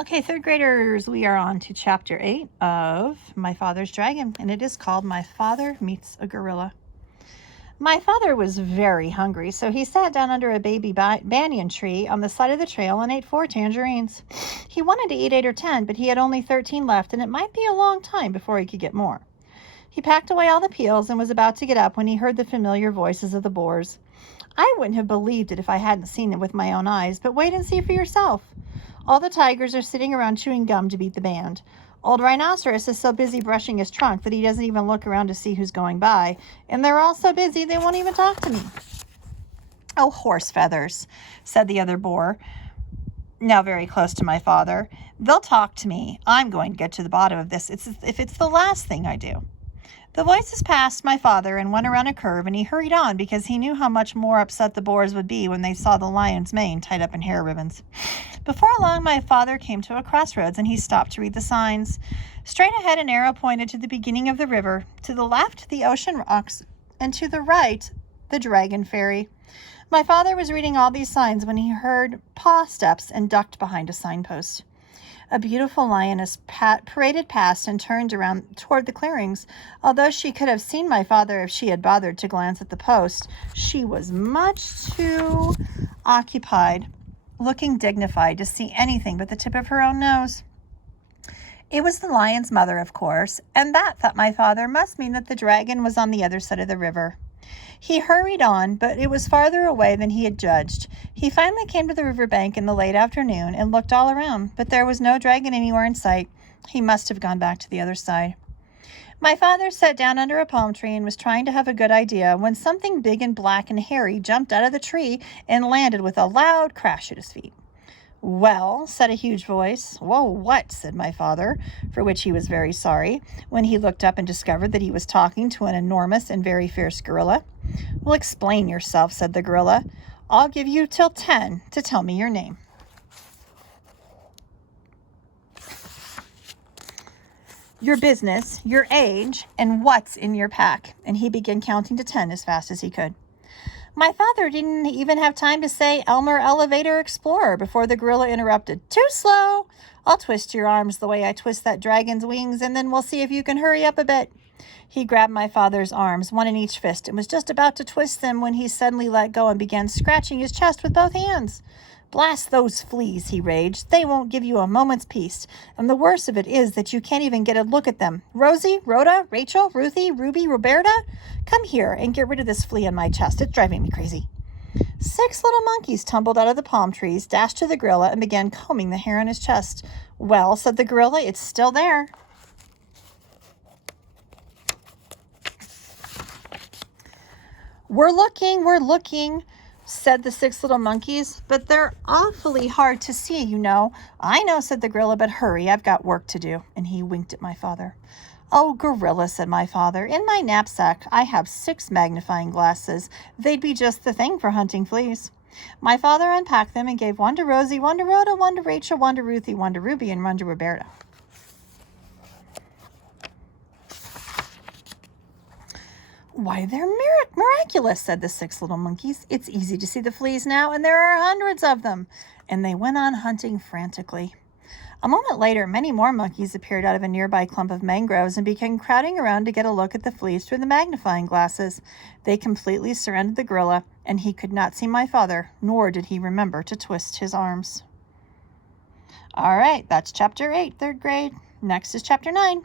Okay, third graders, we are on to chapter 8 of My Father's Dragon, and it is called My Father Meets a Gorilla. My father was very hungry, so he sat down under a baby banyan tree on the side of the trail and ate 4 tangerines. He wanted to eat 8 or 10, but he had only 13 left, and it might be a long time before he could get more. He packed away all the peels and was about to get up when he heard the familiar voices of the boars. I wouldn't have believed it if I hadn't seen it with my own eyes, but wait and see for yourself. All the tigers are sitting around chewing gum to beat the band. Old Rhinoceros is so busy brushing his trunk that he doesn't even look around to see who's going by, and they're all so busy they won't even talk to me. Oh, horse feathers, said the other boar, now very close to my father. They'll talk to me. I'm going to get to the bottom of this if it's the last thing I do. The voices passed my father and went around a curve, and he hurried on because he knew how much more upset the boars would be when they saw the lion's mane tied up in hair ribbons. Before long, my father came to a crossroads, and he stopped to read the signs. Straight ahead, an arrow pointed to the beginning of the river. To the left, the ocean rocks, and to the right, the dragon ferry. My father was reading all these signs when he heard paw steps and ducked behind a signpost. A beautiful lioness paraded past and turned around toward the clearings. Although she could have seen my father if she had bothered to glance at the post, she was much too occupied, looking dignified, to see anything but the tip of her own nose. It was the lion's mother, of course, and that, thought my father, must mean that the dragon was on the other side of the river. He hurried on, but it was farther away than he had judged. He finally came to the riverbank in the late afternoon and looked all around, but there was no dragon anywhere in sight. He must have gone back to the other side. My father sat down under a palm tree and was trying to have a good idea when something big and black and hairy jumped out of the tree and landed with a loud crash at his feet. "Well," said a huge voice. "Whoa, what?" said my father, for which he was very sorry, when he looked up and discovered that he was talking to an enormous and very fierce gorilla. "Well, explain yourself," said the gorilla. "I'll give you till 10 to tell me your name." "Your business, your age, and what's in your pack." And he began counting to 10 as fast as he could. My father didn't even have time to say Elmer Elevator Explorer before the gorilla interrupted. "Too slow. I'll twist your arms the way I twist that dragon's wings, and then we'll see if you can hurry up a bit." He grabbed my father's arms, one in each fist, and was just about to twist them when he suddenly let go and began scratching his chest with both hands. "Blast those fleas," he raged. "They won't give you a moment's peace. And the worst of it is that you can't even get a look at them. Rosie, Rhoda, Rachel, Ruthie, Ruby, Roberta, come here and get rid of this flea on my chest. It's driving me crazy." 6 little monkeys tumbled out of the palm trees, dashed to the gorilla, and began combing the hair on his chest. "Well," said the gorilla, "it's still there." We're looking, said the 6 little monkeys, "but they're awfully hard to see, you know." "I know," said the gorilla, "but hurry, I've got work to do." And he winked at my father. "Oh, gorilla," said my father, "in my knapsack I have 6 magnifying glasses. They'd be just the thing for hunting fleas." My father unpacked them and gave one to Rosie, one to Rhoda, one to Rachel, one to Ruthie, one to Ruby, and one to Roberta. "Why, they're miraculous," said the 6 little monkeys. "It's easy to see the fleas now, and there are hundreds of them." And they went on hunting frantically. A moment later, many more monkeys appeared out of a nearby clump of mangroves and began crowding around to get a look at the fleas through the magnifying glasses. They completely surrounded the gorilla, and he could not see my father, nor did he remember to twist his arms. All right, that's chapter 8, third grade. Next is chapter 9.